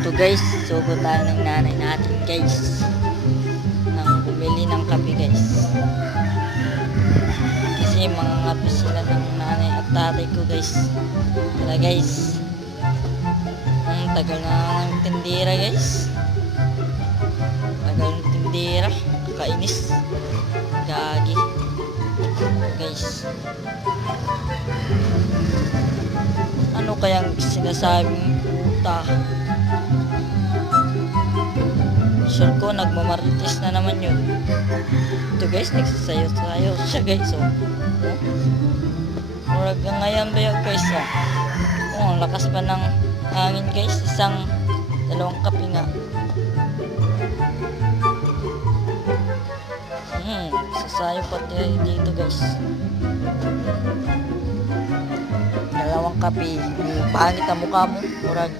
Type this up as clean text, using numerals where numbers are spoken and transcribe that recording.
Ito guys, sugo tayo ng nanay natin guys. Nang bumili ng kape guys. Kasi mga ngapi sila ng nanay at tatay ko guys. Tara guys. Tagal na ng tindera guys. Tagal ng tindera. Kakainis. Gagi. Guys. Ano kayang sinasabing puta? Sure ko nagmamarites na naman yun. Ito guys, nagsasayo-sayo siya guys. Oh. Murag ngayon ba yun guys? Oh, lakas pa ng hangin guys. Dalawang kape nga. Sasayo pati dito guys. Dalawang kape. Pangit ang mukha mo. Murag